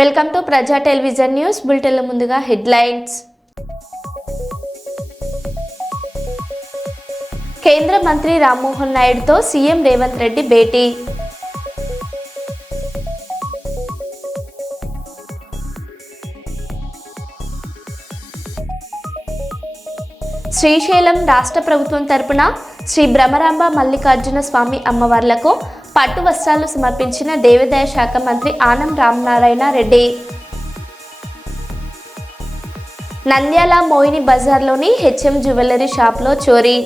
Welcome to ప్రజా television news bulletin లో ముందుగా హెడ్లైన్స్. కేంద్ర మంత్రి రామ్మోహన్ నాయుడుతో సీఎం రేవంత్ రెడ్డి భేటీ. శ్రీశైలం రాష్ట్ర ప్రభుత్వం తరపున శ్రీ బ్రహ్మరాంబ మల్లికార్జున స్వామి అమ్మవార్లకు పట్టు వస్త్రాలు సమర్పించిన దేవాదాయ శాఖ మంత్రి ఆనం రామనారాయణ రెడ్డి. నంద్యాల మోయిని బజార్లోని హెచ్ఎం జ్యువెలరీ షాప్లో చోరీ.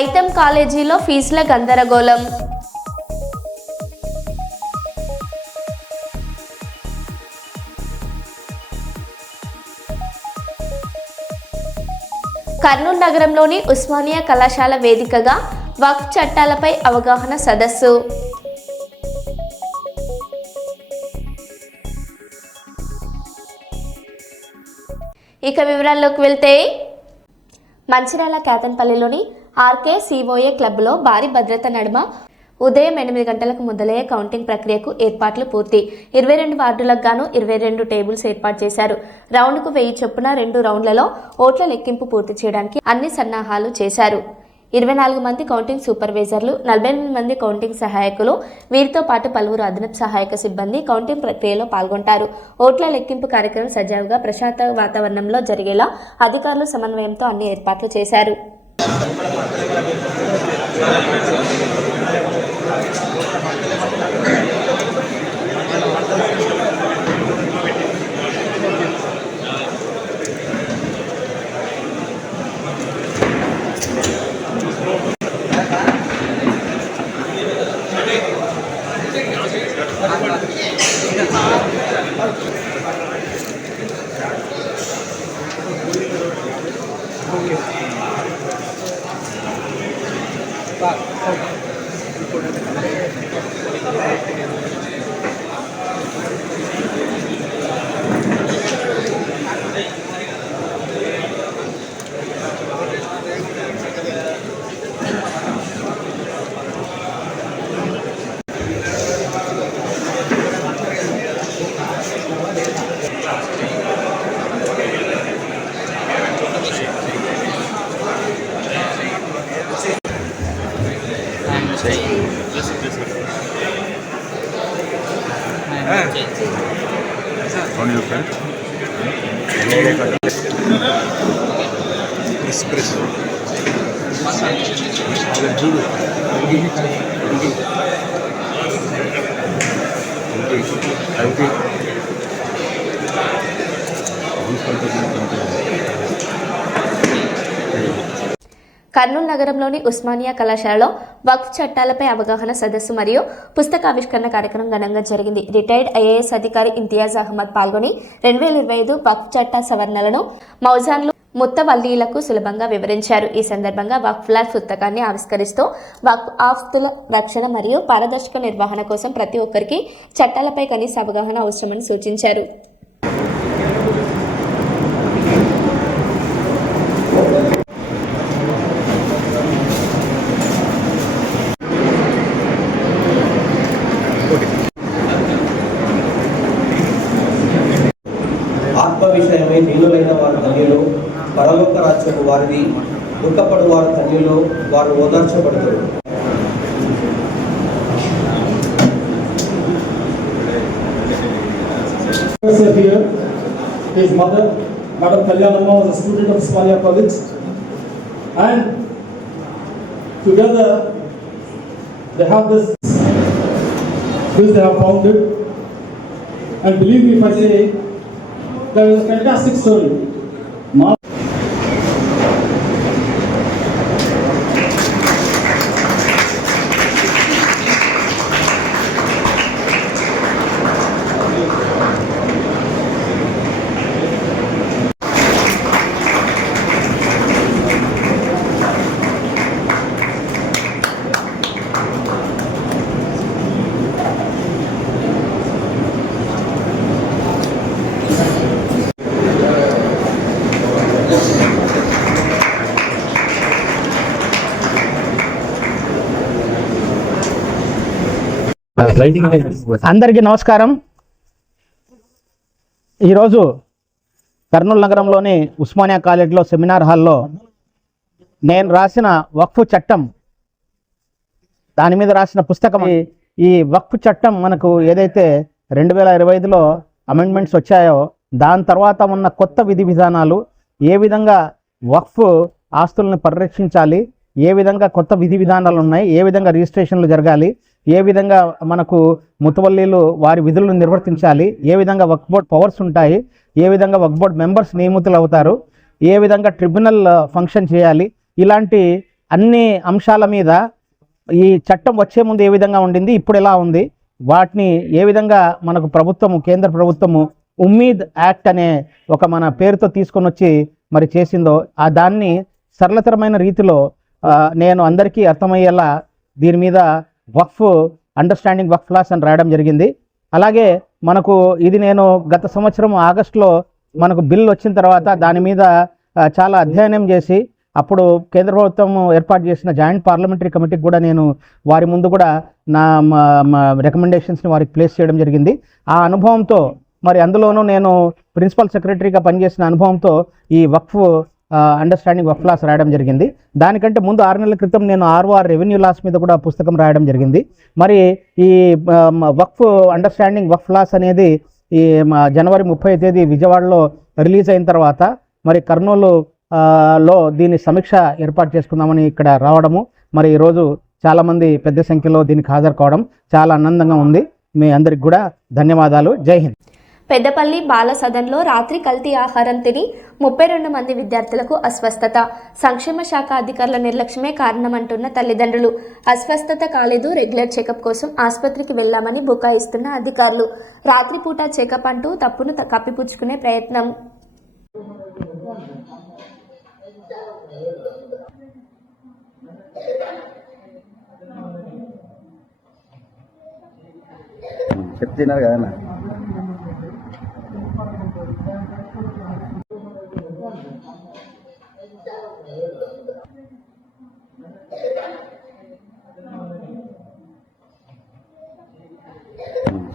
ఐతం కాలేజీలో ఫీజుల గందరగోళం. కర్నూలు నగరంలోని ఉస్మానియా కళాశాల వేదికగా వక్ఫ్ చట్టాలపై అవగాహన సదస్సు. ఇక వివరాల్లోకి వెళ్తే, మంచిర్యాల కేతన్పల్లిలోని ఆర్కే సిఓఏ క్లబ్లో భారీ భద్రత నడుమ ఉదయం 8 గంటలకు మొదలయ్యే కౌంటింగ్ ప్రక్రియకు ఏర్పాట్లు పూర్తి. 22 వార్డులకు గాను 22 టేబుల్స్ ఏర్పాటు చేశారు. రౌండ్కు 1000 చొప్పున 2 రౌండ్లలో ఓట్ల లెక్కింపు పూర్తి చేయడానికి అన్ని సన్నాహాలు చేశారు. 24 మంది కౌంటింగ్ సూపర్వైజర్లు, 48 మంది కౌంటింగ్ సహాయకులు, వీరితో పాటు పలువురు అదనపు సహాయక సిబ్బంది కౌంటింగ్ ప్రక్రియలో పాల్గొంటారు. ఓట్ల లెక్కింపు కార్యక్రమం సజావుగా ప్రశాంత వాతావరణంలో జరిగేలా అధికారులు సమన్వయంతో అన్ని ఏర్పాట్లు చేశారు. కర్నూలు నగరంలోని ఉస్మానియా కళాశాలలో వక్ఫ్ చట్టాలపై అవగాహన సదస్సు మరియు పుస్తకావిష్కరణ కార్యక్రమం ఘనంగా జరిగింది. రిటైర్డ్ ఐఏఎస్ అధికారి ఇంతియాజ్ అహ్మద్ పాల్గొని 2025 వక్ఫ్ చట్ట సవరణలను మౌజాన్లు ముత్తవల్లీలకు సులభంగా వివరించారు. ఈ సందర్భంగా వక్ఫ్ లా పుస్తకాన్ని ఆవిష్కరిస్తూ వక్ఫ్ ఆస్తుల రక్షణ మరియు పారదర్శక నిర్వహణ కోసం ప్రతి ఒక్కరికి చట్టాలపై కనీస అవగాహన అవసరమని సూచించారు. ఆత్మ విషయమై దీనులైన వారు ధన్యులు, పరలోక రాజ్యము వారిది. దుఃఖపడు వారు ధన్యులు, వారు ఓదార్చబడతారు. His mother, Madam Kalyanamma, was a student of Usmania College, and together they have this which they have founded. And believe me if I say, there is a fantastic story. అందరికీ నమస్కారం. ఈరోజు కర్నూలు నగరంలోని ఉస్మానియా కాలేజ్లో సెమినార్ హాల్లో నేను రాసిన వక్ఫ్ చట్టం దాని మీద రాసిన పుస్తకం. ఈ వక్ఫ్ చట్టం మనకు ఏదైతే 2025లో అమెండ్మెంట్స్ వచ్చాయో దాని తర్వాత ఉన్న కొత్త విధి విధానాలు, ఏ విధంగా వక్ఫ్ ఆస్తులను పరిరక్షించాలి, ఏ విధంగా కొత్త విధి విధానాలు ఉన్నాయి, ఏ విధంగా రిజిస్ట్రేషన్లు జరగాలి, ఏ విధంగా మనకు ముతవల్లీలు వారి విధులను నిర్వర్తించాలి, ఏ విధంగా వక్ఫ్ బోర్డ్ పవర్స్ ఉంటాయి, ఏ విధంగా వక్ఫ్ బోర్డ్ మెంబర్స్ నియమితులు అవుతారు, ఏ విధంగా ట్రిబ్యునల్ ఫంక్షన్ చేయాలి, ఇలాంటి అన్ని అంశాల మీద ఈ చట్టం వచ్చే ముందు ఏ విధంగా ఉండింది, ఇప్పుడు ఎలా ఉంది, వాటిని ఏ విధంగా మనకు ప్రభుత్వము, కేంద్ర ప్రభుత్వము ఉమ్మీద్ యాక్ట్ అనే ఒక మన పేరుతో తీసుకొని వచ్చి మరి చేసిందో ఆ దాన్ని సరళతరమైన రీతిలో నేను అందరికీ అర్థమయ్యేలా దీని మీద వక్ఫ్ అండర్స్టాండింగ్ వక్ఫ్ లాస్ అని రాయడం జరిగింది. అలాగే మనకు ఇది నేను గత సంవత్సరం ఆగస్టులో మనకు బిల్ వచ్చిన తర్వాత దాని మీద చాలా అధ్యయనం చేసి అప్పుడు కేంద్ర ప్రభుత్వం ఏర్పాటు చేసిన జాయింట్ పార్లమెంటరీ కమిటీకి కూడా నేను వారి ముందు కూడా నా రికమెండేషన్స్ని వారికి ప్లేస్ చేయడం జరిగింది. ఆ అనుభవంతో మరి అందులోనూ నేను ప్రిన్సిపల్ సెక్రటరీగా పనిచేసిన అనుభవంతో ఈ వక్ఫ్ అండర్స్టాండింగ్ వక్ఫ్ లాస్ రాయడం జరిగింది. దానికంటే ముందు 6 నెలల క్రితం నేను ROR రెవెన్యూ లాస్ మీద కూడా పుస్తకం రాయడం జరిగింది. మరి ఈ వక్ఫ్ అండర్స్టాండింగ్ వక్ఫ్ లాస్ అనేది ఈ జనవరి 30వ తేదీ విజయవాడలో రిలీజ్ అయిన తర్వాత మరి కర్నూలు లో దీని సమీక్ష ఏర్పాటు చేసుకుందామని ఇక్కడ రావడము, మరి ఈరోజు చాలామంది పెద్ద సంఖ్యలో దీనికి హాజరు కావడం చాలా ఆనందంగా ఉంది. మీ అందరికి కూడా ధన్యవాదాలు. జై హింద్. పెద్దపల్లి బాల సదన్లో రాత్రి కల్తీ ఆహారం తిని 32 మంది విద్యార్థులకు అస్వస్థత. సంక్షేమ శాఖ అధికారుల నిర్లక్ష్యమే కారణమంటున్న తల్లిదండ్రులు. అస్వస్థత కాలేదు, రెగ్యులర్ చెకప్ కోసం ఆసుపత్రికి వెళ్లామని బుకాయిస్తున్న అధికారులు. రాత్రిపూట చెకప్ అంటూ తప్పును కప్పిపుచ్చుకునే ప్రయత్నం. చెప్తున్నారు కదా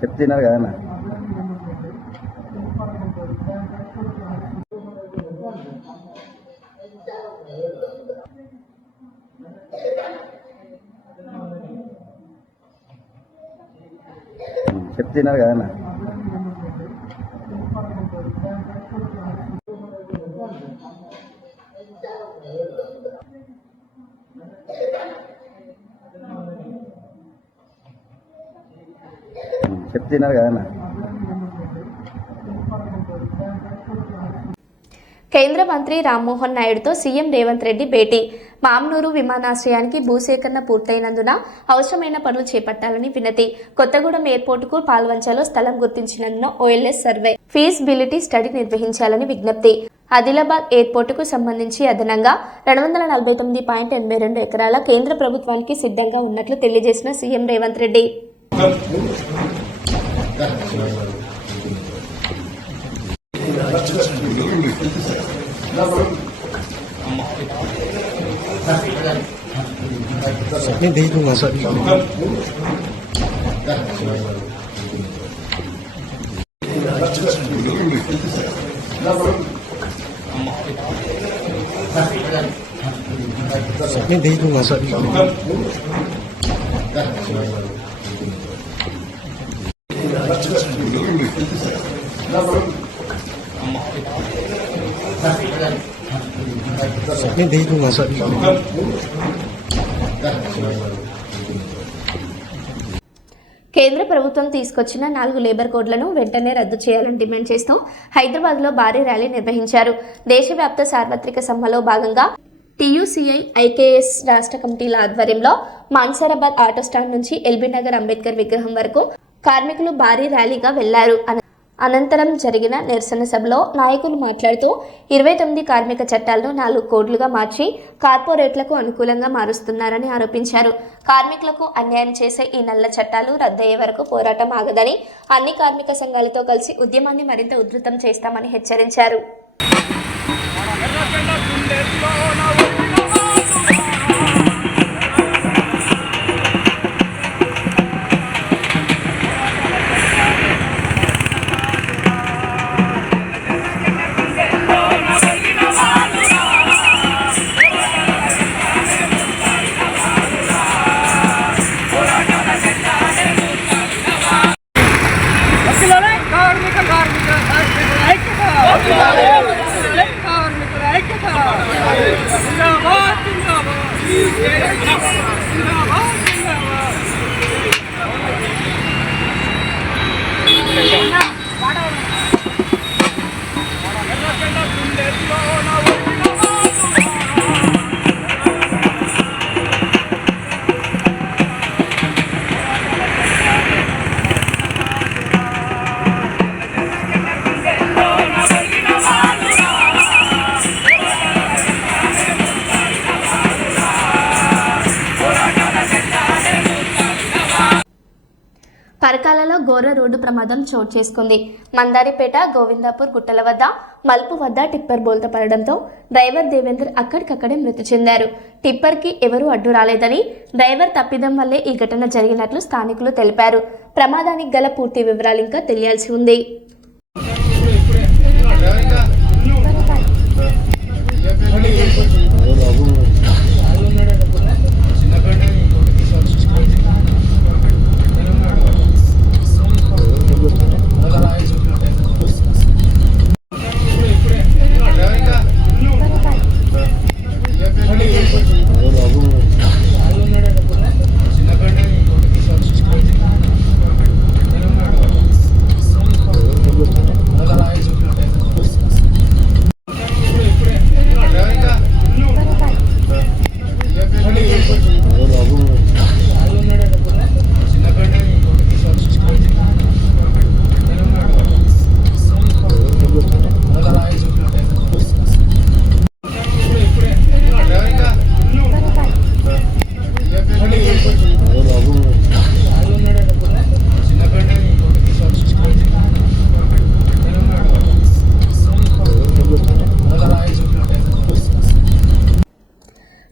చెప్తున్నారు కదా చెప్తున్నారు కదా చెప్తున్నారు కదా. కేంద్ర మంత్రి రామ్మోహన్ నాయుడుతో సీఎం రేవంత్ రెడ్డి భేటీ. మామ్నూరు విమానాశ్రయానికి భూసేకరణ పూర్తయినందున అవసరమైన పనులు చేపట్టాలని వినతి. కొత్తగూడెం ఎయిర్పోర్టుకు పాల్వంచలో స్థలం గుర్తించినందున OLS సర్వే ఫీజిబిలిటీ స్టడీ నిర్వహించాలని విజ్ఞప్తి. ఆదిలాబాద్ ఎయిర్పోర్టుకు సంబంధించి అదనంగా 249.82 ఎకరాల కేంద్ర ప్రభుత్వానికి సిద్ధంగా ఉన్నట్లు తెలియజేసిన సీఎం రేవంత్ రెడ్డి. मैं भेज दूंगा सर. मैं भेज दूंगा सर. मैं भेज दूंगा सर. కేంద్ర ప్రభుత్వం తీసుకొచ్చిన 4 లేబర్ కోడ్లను వెంటనే రద్దు చేయాలని డిమాండ్ చేస్తూ హైదరాబాద్లో భారీ ర్యాలీ నిర్వహించారు. దేశవ్యాప్త సార్వత్రిక సమ్మెలో భాగంగా TUCI IKS రాష్ట్ర కమిటీల ఆధ్వర్యంలో మాన్సరాబాద్ ఆటో స్టాండ్ నుంచి ఎల్బీ నగర్ అంబేద్కర్ విగ్రహం వరకు కార్మికులు భారీ ర్యాలీగా వెళ్లారు. అనంతరం జరిగిన నిరసన సభలో నాయకులు మాట్లాడుతూ 29 కార్మిక చట్టాలను 4 కోడ్లుగా మార్చి కార్పొరేట్లకు అనుకూలంగా మారుస్తున్నారని ఆరోపించారు. కార్మికులకు అన్యాయం చేసే ఈ నల్ల చట్టాలు రద్దయ్యే వరకు పోరాటం ఆగదని, అన్ని కార్మిక సంఘాలతో కలిసి ఉద్యమాన్ని మరింత ఉధృతం చేస్తామని హెచ్చరించారు. పరకాలలో ఘోర రోడ్డు ప్రమాదం చోటు చేసుకుంది. మందారిపేట గోవిందాపూర్ గుట్టల వద్ద మలుపు వద్ద టిప్పర్ బోల్తా పడడంతో డ్రైవర్ దేవేందర్ అక్కడికక్కడే మృతి చెందారు. టిప్పర్కి ఎవరూ అడ్డు రాలేదని, డ్రైవర్ తప్పిదం వల్లే ఈ ఘటన జరిగినట్లు స్థానికులు తెలిపారు. ప్రమాదానికి గల పూర్తి వివరాలు ఇంకా తెలియాల్సి ఉంది.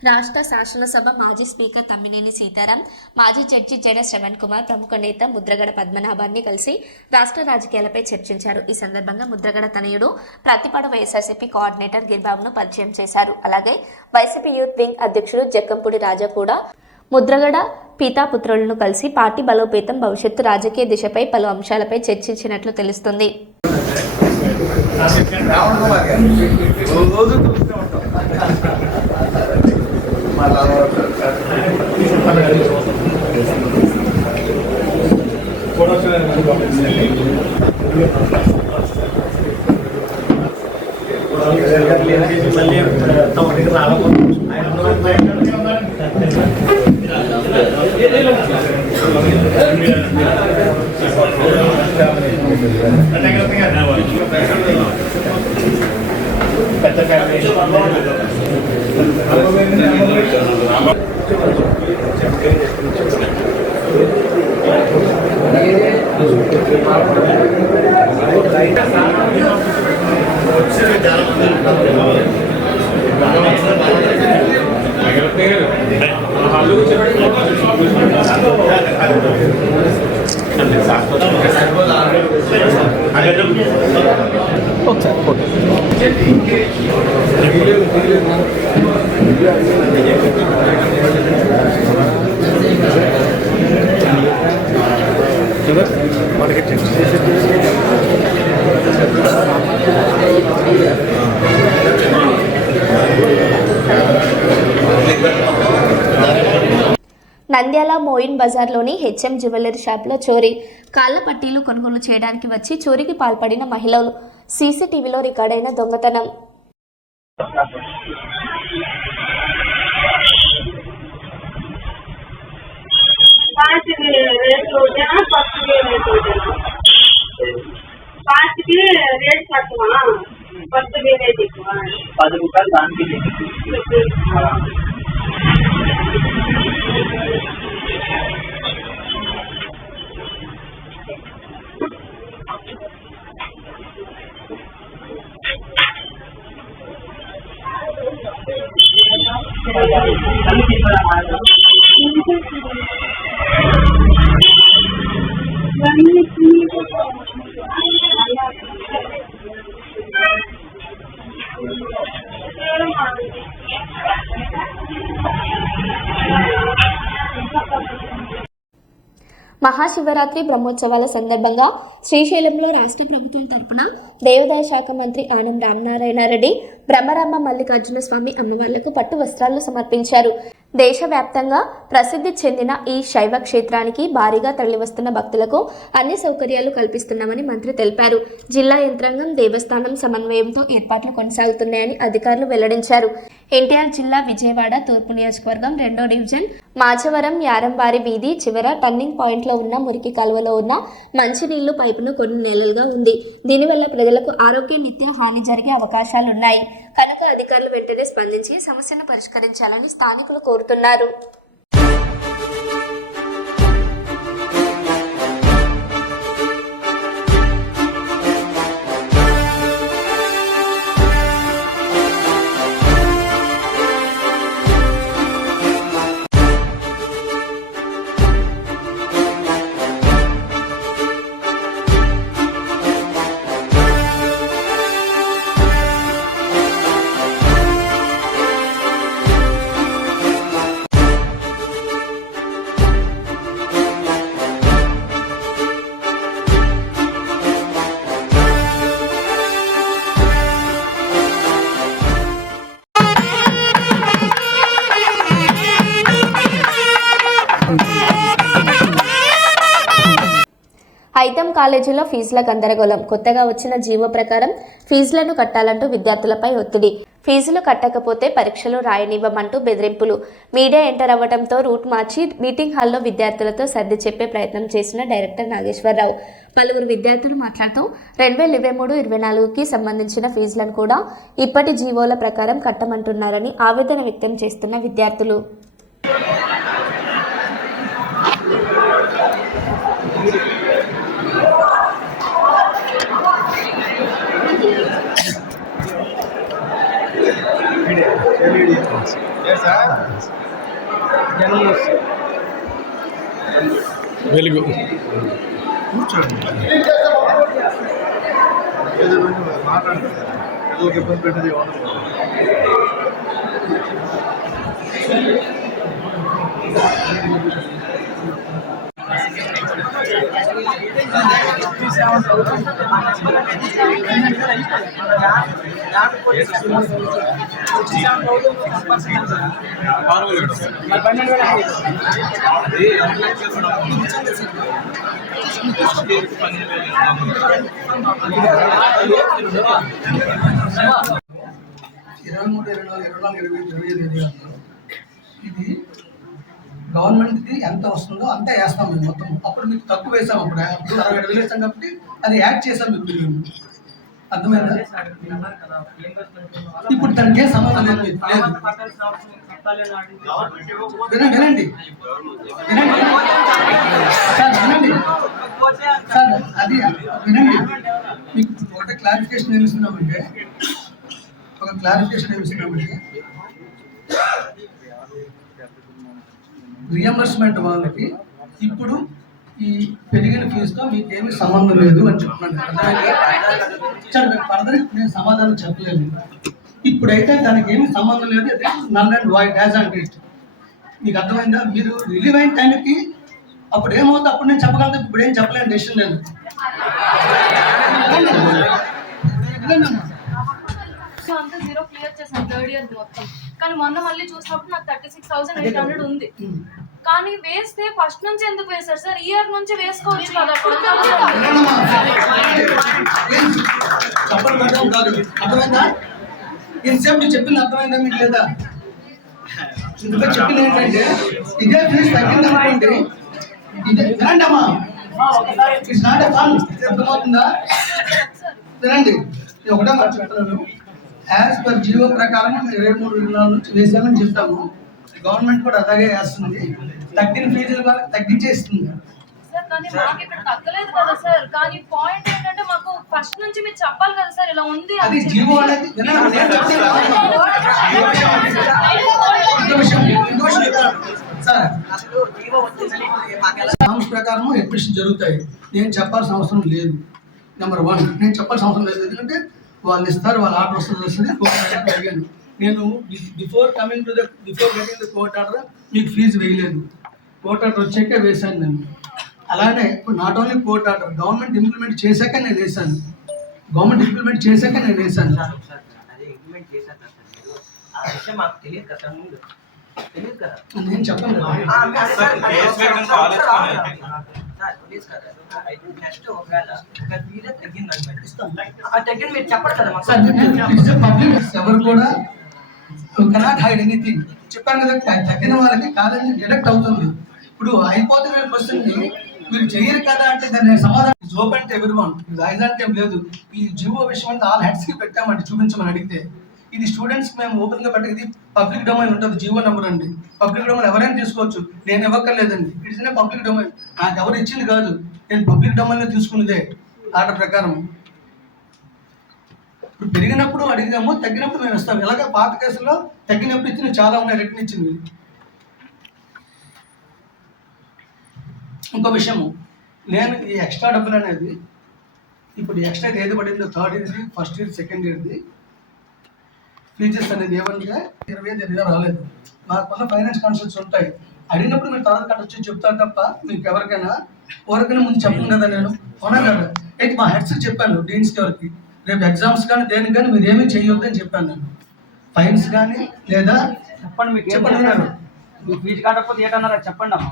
రాష్ట్ర శాసనసభ మాజీ స్పీకర్ తమ్మినేని సీతారాం, మాజీ జడ్జి జన శ్రవణ్ కుమార్, ప్రముఖ నేత ముద్రగడ పద్మనాభాన్ని కలిసి రాష్ట్ర రాజకీయాలపై చర్చించారు. ఈ సందర్భంగా ముద్రగడ తనయుడు ప్రతిపాడు వైఎస్ఆర్సీపీ కోఆర్డినేటర్ గిరిబాబును పరిచయం చేశారు. అలాగే వైసీపీ యూత్ వింగ్ అధ్యక్షుడు జక్కంపూడి రాజా కూడా ముద్రగడ పీతాపుత్రులను కలిసి పార్టీ బలోపేతం, భవిష్యత్తు రాజకీయ దిశపై పలు అంశాలపై చర్చించినట్లు తెలుస్తుంది. నంద్యాల మోయిన్ బజార్లోని హెచ్ఎం జ్యువెలరీ షాప్లో చోరీ. కాళ్ల పట్టీలు కొనుగోలు చేయడానికి వచ్చి చోరీకి పాల్పడిన మహిళలు. సీసీటీవీలో రికార్డైన దొంగతనం. మహాశివరాత్రి బ్రహ్మోత్సవాల సందర్భంగా శ్రీశైలంలో రాష్ట్ర ప్రభుత్వం తరపున దేవాదాయ శాఖ మంత్రి ఆనం రామనారాయణ రెడ్డి బ్రహ్మరాంబ మల్లికార్జున స్వామి అమ్మవార్లకు పట్టు వస్త్రాలు సమర్పించారు. దేశవ్యాప్తంగా ప్రసిద్ధి చెందిన ఈ శైవ క్షేత్రానికి భారీగా తరలివస్తున్న భక్తులకు అన్ని సౌకర్యాలు కల్పిస్తున్నామని మంత్రి తెలిపారు. జిల్లా యంత్రాంగం, దేవస్థానం సమన్వయంతో ఏర్పాట్లు కొనసాగుతున్నాయని అధికారులు వెల్లడించారు. ఎన్టీఆర్ జిల్లా విజయవాడ తూర్పు నియోజకవర్గం 2వ డివిజన్ మాచవరం యారంవారి వీధి చివర టర్నింగ్ పాయింట్లో ఉన్న మురికి కాలువలో ఉన్న మంచినీళ్లు పైపును కొన్ని నెలలుగా ఉంది. దీనివల్ల ప్రజలకు ఆరోగ్య నిత్య హాని జరిగే అవకాశాలున్నాయి కనుక అధికారులు వెంటనే స్పందించి సమస్యను పరిష్కరించాలని స్థానికులు కోరుతున్నారు. ఐతం కాలేజీలో ఫీజుల గందరగోళం. కొత్తగా వచ్చిన జీవో ప్రకారం ఫీజులను కట్టాలంటూ విద్యార్థులపై ఒత్తిడి. ఫీజులు కట్టకపోతే పరీక్షలు రాయనివ్వమంటూ బెదిరింపులు. మీడియా ఎంటర్ అవ్వడంతో రూట్ మార్చి మీటింగ్ హాల్లో విద్యార్థులతో సర్ది చెప్పే ప్రయత్నం చేసిన డైరెక్టర్ నాగేశ్వరరావు. పలువురు విద్యార్థులు మాట్లాడుతూ 2023-24కి సంబంధించిన ఫీజులను కూడా ఇప్పటి జీవోల ప్రకారం కట్టమంటున్నారని ఆవేదన వ్యక్తం చేస్తున్న విద్యార్థులు. వెలుగు మాట్లాడుతుంది ఇబ్బంది పెట్టేది ఇది గవర్నమెంట్కి ఎంత వస్తుందో అంతే వేస్తాం మేము మొత్తం. అప్పుడు మీకు తక్కువ వేసాం, అప్పుడు 67,000 వేసాం కాబట్టి అది యాడ్ చేసాం మీకు. మేము అర్థమైందా? ఇప్పుడు దానికి ఏం సంబంధం లేదు. వినండి సార్, వినండి సార్, అది వినండి. మీకు ఒక క్లారిఫికేషన్ ఏమి ఇస్తున్నామంటే రియంబర్స్మెంట్ వాళ్ళకి ఇప్పుడు ఈ పెరిగిన ఫీజుతో మీకు ఏమీ సంబంధం లేదు అని చెప్తున్నాను. ఫర్దర్ నేను సమాధానం చెప్పలేను. ఇప్పుడైతే దానికి ఏమీ సంబంధం లేదు. Null and void as and it. మీకు అర్థమైందా? మీరు రిలీవ్ అయిన టైంకి అప్పుడు ఏమవుతుందో అప్పుడు నేను చెప్పగలను. ఇప్పుడు ఏం చెప్పలేని డెసిషన్ లేదు. అంతా జీరో క్లియర్ చేశాను థర్డ్ ఇయర్ మొత్తం. కానీ మొన్న మళ్ళీ చూసినప్పుడు నాకు 36,800 ఉంది. కానీ వేస్తే ఫస్ట్ నుంచి ఎందుకు వేశారు సార్? ఇయర్ నుంచి వేసుకోవచ్చు కదా. అర్థమైందా? ఇంతసేపు మీరు చెప్పింది అర్థమైందా మీకు లేదా? ఇందులో చెప్పింది ఏంటంటే ఇదే ఫీజు తగ్గింది అనుకోండి. ఇదే వినండి అమ్మా, ఇట్స్ నాట్ ఎ ఫన్. అర్థమవుతుందా? వినండి, ఇది ఒకటే మాట చెప్తున్నాను. యాజ్ పర్ జియో ప్రకారం 23 నుంచి వేసామని చెప్తాము. గవర్నమెంట్ కూడా అలాగే వేస్తుంది. తగ్గిన ఫీజులు తగ్గించేస్తుంది. కానీ మాకు ఇక్కడ తగ్గలేదు కదా సార్. కానీ పాయింట్ ఏంటంటే మాకు ఫస్ట్ నుంచి మీరు చెప్పాలి కదా సార్ ఇలా ఉంది. అది జియో అనేది సార్ నామ్స్ ప్రకారం అడ్మిషన్ జరుగుతాయి. నేను చెప్పాల్సిన అవసరం లేదు. నెంబర్ 1 నేను చెప్పాల్సిన అవసరం లేదు. ఎందుకంటే వాళ్ళు ఇస్తారు, వాళ్ళ ఆర్డర్ వస్తుంది. అడిగాను నేను before getting the court order మీకు ఫీజు వేయలేదు. కోర్ట్ ఆర్డర్ వచ్చాక వేశాను నేను. అలానే ఇప్పుడు not only court order, government implement చేశాక నేను వేశాను. నేను చెప్పాను కదా. ఎవరు కూడా కెనాట్ హైడ్ ఎనీథింగ్. చెప్పాను కదా, తగ్గిన వాళ్ళకి కాలేజీ డిడక్ట్ అవుతుంది. ఇప్పుడు అయిపోతున్న క్వశ్చన్ ని మీరు చెయ్యరు కదా అంటే దాన్ని సమాధానం ఓపెన్ టు ఎవ్రీవన్. ఇది అంటే ఏం లేదు. ఈ జియో విషయం అంతా ఆల్ హెడ్స్ కి పెట్టామండి చూపించమని అడిగితే. ఇది స్టూడెంట్స్ మేము ఓపెన్ గా పెట్టేది. పబ్లిక్ డొమైన్ ఉంటుంది, జియో నెంబర్ అండి. పబ్లిక్ డొమైన్ ఎవరైనా తీసుకోవచ్చు, నేను ఇవ్వక్కర్లేదండి. It's a public domain. నాకు ఎవరు ఇచ్చింది కాదు, నేను పబ్లిక్ డొమైన్ లో తీసుకున్నదే ఆర్డర్ ప్రకారం. ఇప్పుడు పెరిగినప్పుడు అడిగాము, తగ్గినప్పుడు మేము ఇస్తాం. ఇలాగే పాత కేసుల్లో తగ్గినప్పుడు ఇచ్చిన చాలా ఉన్నాయి, రిటర్న్ ఇచ్చింది. ఇంకో విషయము, నేను ఈ ఎక్స్ట్రా డబ్బులు అనేది ఇప్పుడు ఎక్స్ట్రా ఏది పడిందో థర్డ్ ఇయర్ది, ఫస్ట్ ఇయర్, సెకండ్ ఇయర్ది ఫీచర్స్ అనేది ఏమన్నా 20,000 రాలేదు. నాకున్న ఫైనాన్స్ కాన్సెప్ట్స్ ఉంటాయి. అడిగినప్పుడు మీరు తర్వాత కట్టొచ్చి చెప్తాను తప్ప మీకు ఎవరికైనా ముందు చెప్పను కదా. నేను అవునా కదా? అయితే మా హెడ్స్ చెప్పాను, డీన్స్కి ఎవరికి రేపు ఎగ్జామ్స్ కానీ దేనికి కానీ మీరు ఏమీ చేయొద్దని చెప్పాను. నేను ఫైన్స్ కానీ లేదా చెప్పండి మీకు ఫీజు కట్టకపోతే ఏంటన్నారా చెప్పండి అమ్మా.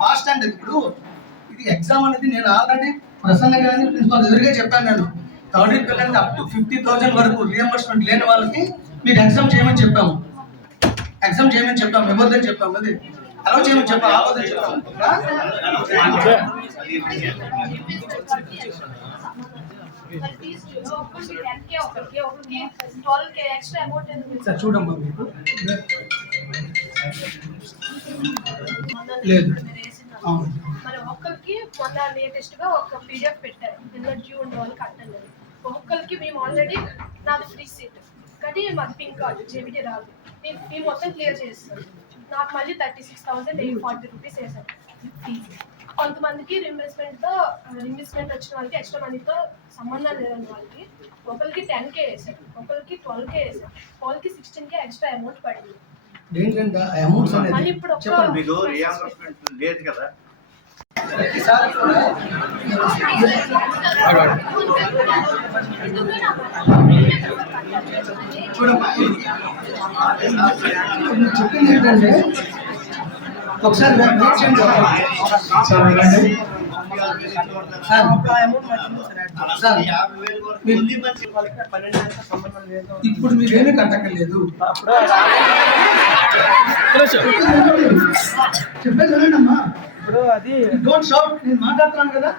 ఫాస్ట్ అండి. ఇప్పుడు ఇది ఎగ్జామ్ అనేది నేను ఆల్రెడీ ప్రసన్న గారిని ప్రిన్సిపల్ ఎదురుగా చెప్పాను. నేను థర్డ్ ఇయర్ పిల్లలకి అప్ టు 50,000 వరకు రియంబర్స్మెంట్ లేని వాళ్ళకి మీరు ఎగ్జామ్ చేయమని చెప్పాము. ఎవరిదని చెప్పాము, అది అలా చేయమని చెప్పాము, ఆపోదని చెప్పాము. సార్ చూడమ్మా, మీకు లేదు. మరి ఒక్కరికి మొన్న లేటెస్ట్ గా ఒక పీడిఎఫ్ పెట్టారు, డ్యూ ఉండే వాళ్ళు కట్టలేదు. ఒక్కరికి మేము ఆల్రెడీ నాది ఫ్రీ సీట్ కానీ మాది పింక్ కార్డు, జేబీటీ రాదు. మేము మొత్తం క్లియర్ చేస్తాం. నాకు మళ్ళీ 36,840 రూపీస్ వేసాను ఫీజు. కొంతమందికి రింబర్స్మెంట్ వచ్చిన వాళ్ళకి ఎక్స్ట్రా మనీతో సంబంధం లేదని వాళ్ళకి ఒకరికి 10K వేసారు, ఒకరికి 12K వేసారు, వాళ్ళకి 16K ఎక్స్ట్రా అమౌంట్ పడింది. మళ్ళీ ఇప్పుడు లేదు కదా. చెప్పింది ఏంటంటే ఒకసారి ఇప్పుడు మీరేమీ కట్టక్కర్లేదు. చెప్పేది వినండమ్మా. ఇప్పుడు అది డోంట్ షౌట్, నేను మాట్లాడుతున్నాను కదా.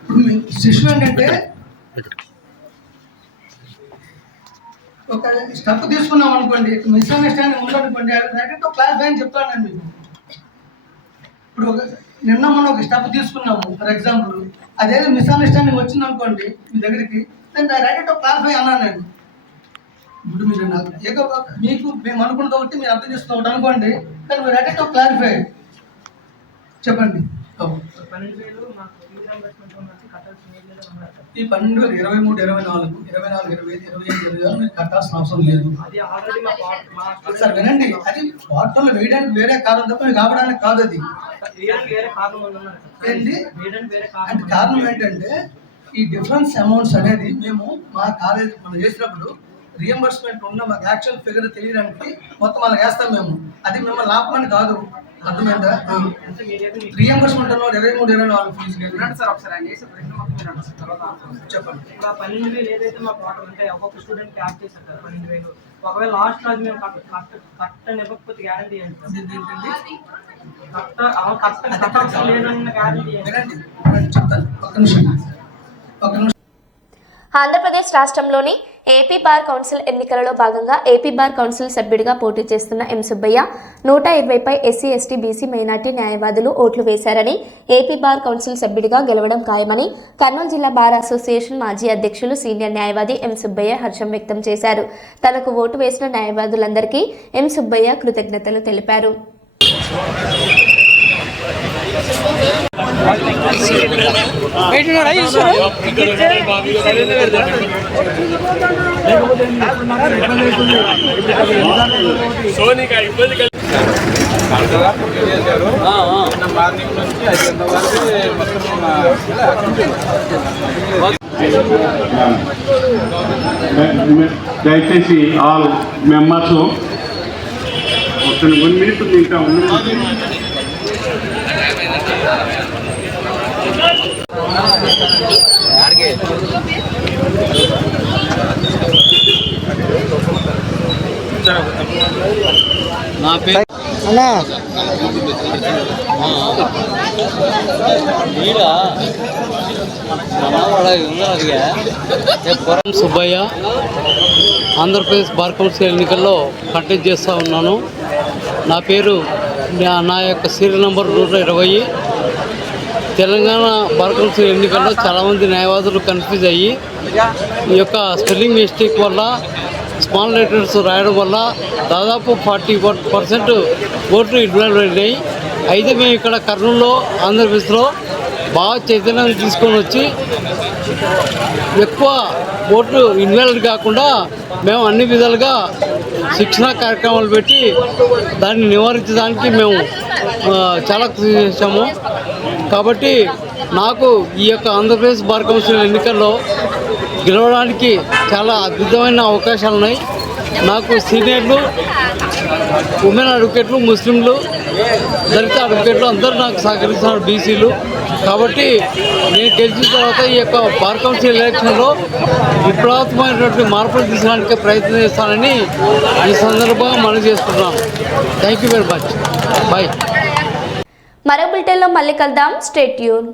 ఇప్పుడు మీ శిష్యు ఏంటంటే ఒక స్టెప్ తీసుకున్నాం అనుకోండి, మిస్అండర్స్టాండింగ్ ఉందనుకోండి, డైరెక్ట్ క్లాస్ అని చెప్తాను నేను మీకు. ఇప్పుడు నిన్న మనం ఒక స్టెప్ తీసుకున్నాము ఫర్ ఎగ్జాంపుల్, అదేదో మిస్అండర్స్టాండింగ్ వచ్చింది అనుకోండి మీ దగ్గరికి, నేను డైరెక్ట్ క్లారిఫై అన్నాను నేను. ఇప్పుడు మీరు నాకు మీకు మేము అనుకున్నది ఒకటి మీరు అర్థం చేసుకున్న ఒకటి అనుకోండి, కానీ మీరు డైరెక్ట్ క్లారిఫై చెప్పండి. ఈ 12,000 23, 24, 24, 25, 27, 26 మీరు కట్టాల్సిన అవసరం లేదు. సార్ వినండి, అది వాటిలో వేయడానికి వేరే కారణం తప్ప మీకు ఆపడానికి కాదు. అది ఏంటి అంటే కారణం ఏంటంటే ఈ డిఫరెన్స్ అమౌంట్స్ అనేది మేము మా కాలేజ్ మనం చేసినప్పుడు రియంబర్స్మెంట్ ఉన్న మాకు యాక్చువల్ ఫిగర్ తెలియడానికి మొత్తం అలా వేస్తాం మేము. అది మిమ్మల్ని ఆపమని కాదు, అర్థమైందా? రియంబర్స్మెంట్ ఉన్న 23, 24 ఫీజు లేదు సార్. ఒకసారి ఆయన చేసే ప్రశ్న చెప్పండి. ఇప్పుడు 12,000 ఏదైతే మా కోట ఉంటే ఒక్కొక్క స్టూడెంట్ క్యాప్ చేశారు సార్ 12,000. ఒకవేళ లాస్ట్ రోజు మేము కట్టని ఇవ్వకపోతే గ్యారంటీ ఏంటి? లేదన్న గ్యారంటీ చెప్తాను. ఒక నిమిషం. ఆంధ్రప్రదేశ్ రాష్ట్రంలోని ఏపీ బార్ కౌన్సిల్ ఎన్నికలలో భాగంగా ఏపీ బార్ కౌన్సిల్ సభ్యుడిగా పోటీ చేస్తున్న ఎం సుబ్బయ్య 120పై ఎస్సీ, ఎస్టీ, బీసీ, మైనార్టీ న్యాయవాదులు ఓట్లు వేశారని, ఏపీ బార్ కౌన్సిల్ సభ్యుడిగా గెలవడం ఖాయమని కర్నూలు జిల్లా బార్ అసోసియేషన్ మాజీ అధ్యక్షులు సీనియర్ న్యాయవాది ఎం సుబ్బయ్య హర్షం వ్యక్తం చేశారు. తనకు ఓటు వేసిన న్యాయవాదులందరికీ ఎం సుబ్బయ్య కృతజ్ఞతలు తెలిపారు. సోనికా ఇబ్బంది మార్నింగ్ నుంచి 5 వరకు దయచేసి ఆల్ మెంబర్స్ ఒక 1 minute ఇంకా ఉంది. నా పేరు సుబ్బయ్య, ఆంధ్రప్రదేశ్ బార్ కౌన్సిల్ ఎన్నికల్లో కంటెస్ట్ చేస్తూ ఉన్నాను. నా పేరు నా యొక్క serial number 120. Telangana bar council ఎన్నికల్లో చాలామంది న్యాయవాదులు కన్ఫ్యూజ్ అయ్యి ఈ యొక్క స్పెల్లింగ్ మిస్టేక్ వల్ల స్మాల్ లెటర్స్ రాయడం వల్ల దాదాపు 40% ఓట్లు ఇన్వాల్వ్ అయినాయి. అయితే మేము ఇక్కడ కర్నూలులో ఆంధ్రప్రదేశ్లో బాగా చైతన్యం తీసుకొని వచ్చి ఎక్కువ ఓట్లు ఇన్వాల్వ్ కాకుండా మేము అన్ని విధాలుగా శిక్షణ కార్యక్రమాలు పెట్టి దాన్ని నివారించడానికి మేము చాలా కృషి చేశాము. కాబట్టి నాకు ఈ యొక్క ఆంధ్రప్రదేశ్ బార్ కౌన్సిల్ ఎన్నికల్లో గెలవడానికి చాలా అద్భుతమైన అవకాశాలు ఉన్నాయి. నాకు సీనియర్లు, ఉమెన్ అడ్వకేట్లు, ముస్లింలు, దళిత అడ్వకేట్లు అందరూ నాకు సహకరిస్తున్నారు, బీసీలు. కాబట్టి నేను గెలిచిన తర్వాత ఈ యొక్క బార్ కౌన్సిల్ ఎలక్షన్లో విప్లవాత్మకమైనటువంటి మార్పులు తీసుకోవడానికి ప్రయత్నం చేస్తానని ఈ సందర్భంగా మనం చేసుకుంటున్నాను. Thank you very much. Bye. మరో బులెటిన్లో మళ్ళీ కలుద్దాం. Stay tune.